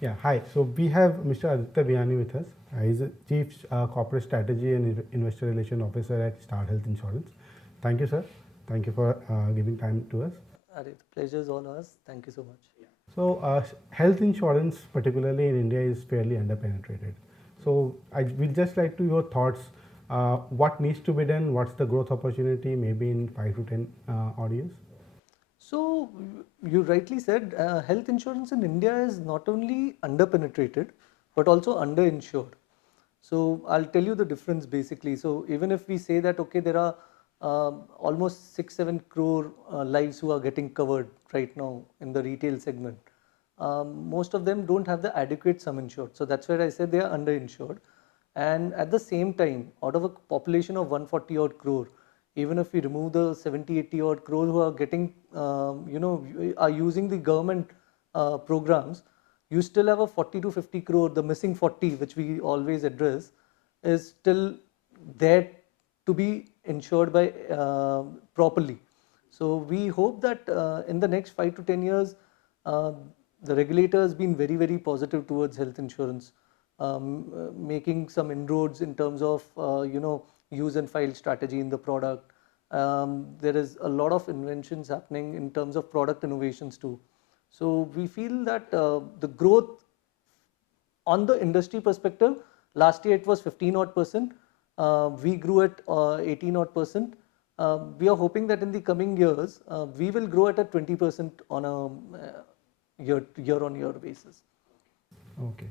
Yeah, hi. So we have Mr. Aditya Biyani with us. He's a Chief Corporate Strategy and Investor Relation Officer at Star Health Insurance. Thank you, sir. Thank you for giving time to us. The pleasure is all ours. Thank you so much. So, health insurance, particularly in India, is fairly underpenetrated. So, I would just like to your thoughts. What needs to be done? What's the growth opportunity? Maybe in 5 to 10 odd years. So, you rightly said health insurance in India is not only underpenetrated but also underinsured. So, I'll tell you the difference basically. So, even if we say that, okay, there are almost 6-7 crore lives who are getting covered right now in the retail segment, most of them don't have the adequate sum insured. So, that's where I said they are underinsured. And at the same time, out of a population of 140 odd crore, even if we remove the 70-80 odd crore who are getting, are using the government programs, you still have a 40 to 50 crore, the missing 40, which we always address, is still there to be insured by properly. So we hope that in the next 5 to 10 years, uh, the regulator has been very, very positive towards health insurance, making some inroads in terms of, use and file strategy in the product. There is a lot of inventions happening in terms of product innovations too. So we feel that the growth on the industry perspective, last year it was 15 odd percent. We grew at 18 odd percent. We are hoping that in the coming years, we will grow at a 20% on a year on year basis. Okay.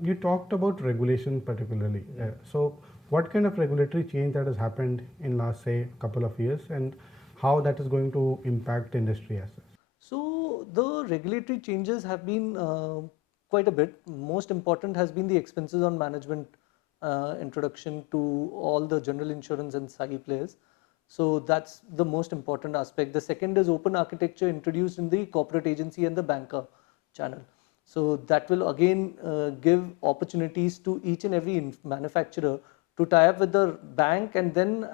You talked about regulation particularly. So, what kind of regulatory change that has happened in last say couple of years, and how that is going to impact industry as such? So the regulatory changes have been quite a bit. Most important has been the expenses on management introduction to all the general insurance and SAHI players. So that's the most important aspect. The second is open architecture introduced in the corporate agency and the banker channel. So that will again give opportunities to each and every manufacturer to tie up with the bank and then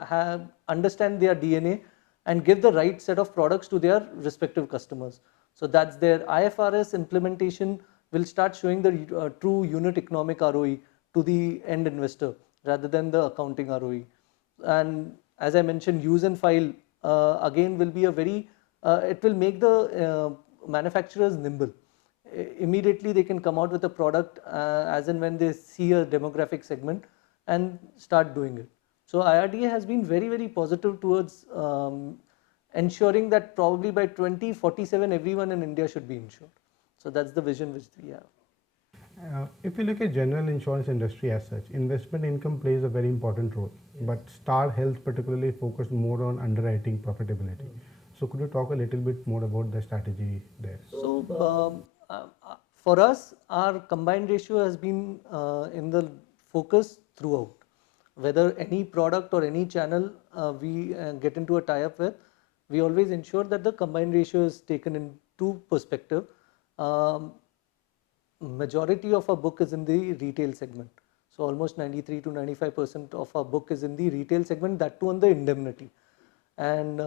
understand their DNA and give the right set of products to their respective customers. So that's their IFRS implementation will start showing the true unit economic ROE to the end investor rather than the accounting ROE. And as I mentioned, use and file again will be a very, it will make the manufacturers nimble. Immediately they can come out with a product as and when they see a demographic segment and start doing it. So IRDA has been very, very positive towards ensuring that probably by 2047 everyone in India should be insured. So that's the vision which we have. If you look at general insurance industry as such, investment income plays a very important role. Yes. But Star Health particularly focused more on underwriting profitability. So could you talk a little bit more about the strategy there? So for us, our combined ratio has been in the focus throughout. Whether any product or any channel we get into a tie-up with, we always ensure that the combined ratio is taken into perspective. Um, Majority of our book is in the retail segment. So almost 93 to 95% of our book is in the retail segment, that too on the indemnity. And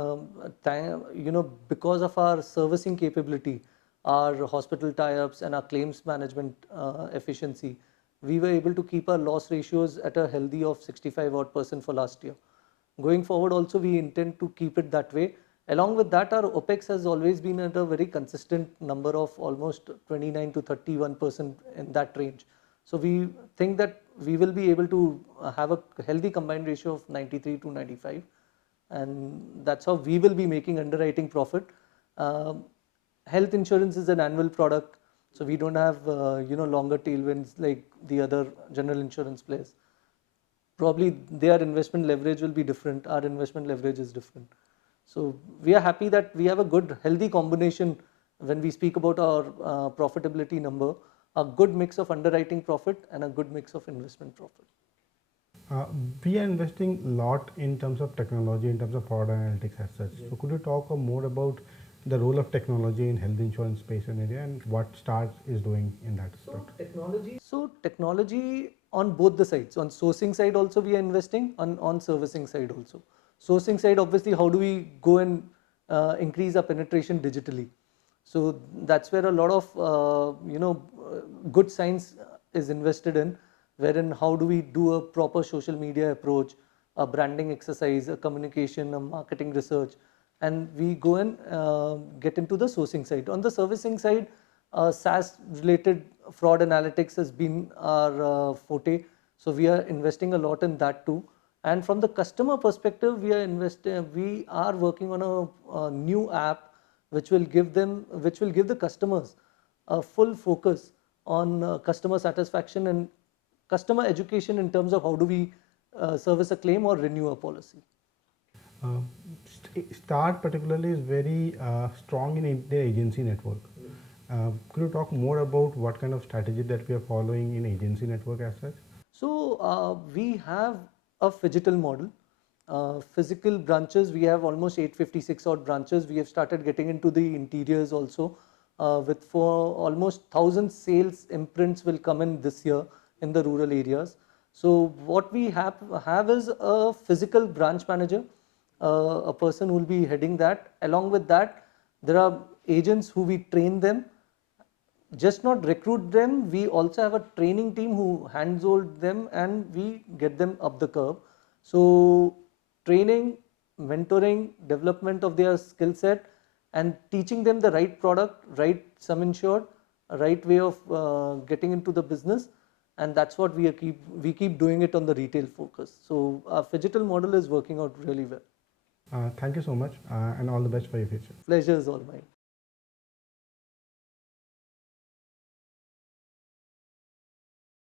because of our servicing capability, our hospital tie-ups and our claims management efficiency, we were able to keep our loss ratios at a healthy of 65 odd percent for last year. Going forward also, we intend to keep it that way. Along with that, our OPEX has always been at a very consistent number of almost 29 to 31% in that range. So we think that we will be able to have a healthy combined ratio of 93 to 95, and that's how we will be making underwriting profit. Health insurance is an annual product, so we don't have longer tailwinds like the other general insurance players. Probably their investment leverage will be different, our investment leverage is different. So we are happy that we have a good healthy combination when we speak about our profitability number, a good mix of underwriting profit and a good mix of investment profit. Uh, we are investing a lot in terms of technology, in terms of fraud analytics as such. Yes. So could you talk more about the role of technology in health insurance space in India and what Star is doing in that respect? So technology on both the sides, on sourcing side also we are investing, on servicing side also. Sourcing side, obviously, how do we go and increase our penetration digitally? So that's where a lot of good science is invested in, wherein how do we do a proper social media approach, a branding exercise, a communication, a marketing research, and we go and get into the sourcing side. On the servicing side, SaaS related fraud analytics has been our forte, so we are investing a lot in that too. And from the customer perspective, we are working on a new app which will give the customers a full focus on customer satisfaction and customer education in terms of how do we service a claim or renew a policy. Uh, Start particularly is very strong in the agency network. Could you talk more about what kind of strategy that we are following in agency network as such? So we have a phygital model. Physical branches, we have almost 856 odd branches. We have started getting into the interiors also. With for almost 1,000 sales imprints will come in this year in the rural areas. So what we have is a physical branch manager, a person who will be heading that. Along with that, there are agents who we train them, just not recruit them, we also have a training team who hands-hold them and we get them up the curve. So training, mentoring, development of their skill set, and teaching them the right product, right sum insured, right way of getting into the business, and that's what we keep doing it on the retail focus. So our phygital model is working out really well. Thank you so much and all the best for your future. Pleasure is all mine.